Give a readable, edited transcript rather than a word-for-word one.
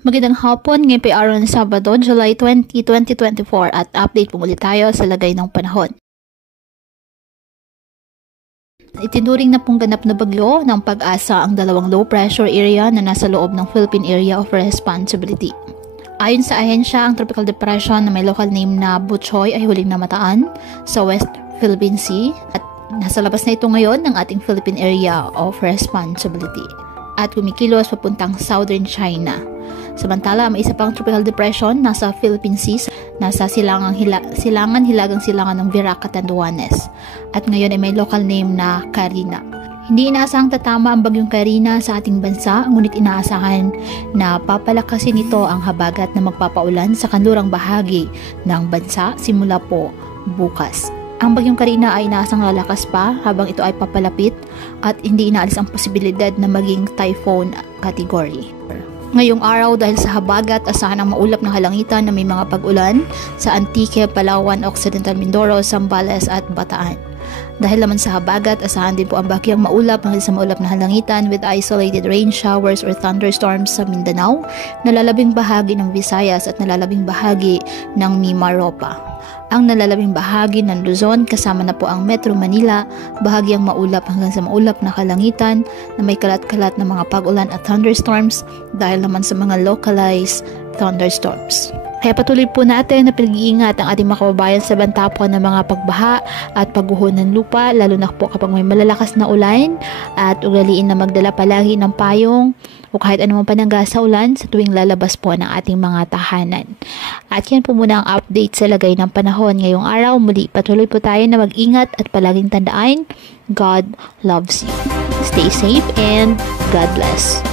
Magandang hapon, ngayon po araw ng Sabado, July 20, 2024 at update po ulit tayo sa lagay ng panahon. Itinuring na pong ganap na bagyo ng Pag-asa ang dalawang low pressure area na nasa loob ng Philippine Area of Responsibility. Ayon sa ahensya, ang tropical depression na may local name na Butchoy ay huling namataan sa West Philippine Sea at nasa labas na ito ngayon ng ating Philippine Area of Responsibility at kumikilos papuntang Southern China. Samantala, may isa pang tropical depression nasa Philippine Seas, nasa hilagang silangan ng Virac, Catanduanes. At ngayon ay may local name na Carina. Hindi inaasahang tatama ang bagyong Carina sa ating bansa, ngunit inaasahan na papalakasin nito ang habagat na magpapaulan sa kanlurang bahagi ng bansa simula po bukas. Ang bagyong Carina ay inaasang lalakas pa habang ito ay papalapit at hindi inaalis ang posibilidad na maging typhoon category. Ngayong araw dahil sa habagat, asahan ang maulap na halangitan na may mga pag-ulan sa Antique, Palawan, Occidental Mindoro, Zambales at Bataan. Dahil naman sa habagat, asahan din po ang bagyang maulap hanggang sa maulap na halangitan with isolated rain showers or thunderstorms sa Mindanao, nalalabing bahagi ng Visayas at nalalabing bahagi ng Mimaropa. Ang nalalabing bahagi ng Luzon kasama na po ang Metro Manila, bahagyang maulap hanggang sa maulap na kalangitan na may kalat-kalat na mga pag-ulan at thunderstorms dahil naman sa mga localized thunderstorms. Kaya patuloy po natin na pinag-iingat ang ating mga kababayan sa banta po ng mga pagbaha at pagguho ng lupa, lalo na po kapag may malalakas na ulan, at ugaliin na magdala palagi ng payong o kahit anumang panangga sa ulan sa tuwing lalabas po ng ating mga tahanan. At yan po muna ang update sa lagay ng panahon ngayong araw. Muli patuloy po tayo na mag-ingat at palaging tandaan, God loves you. Stay safe and God bless.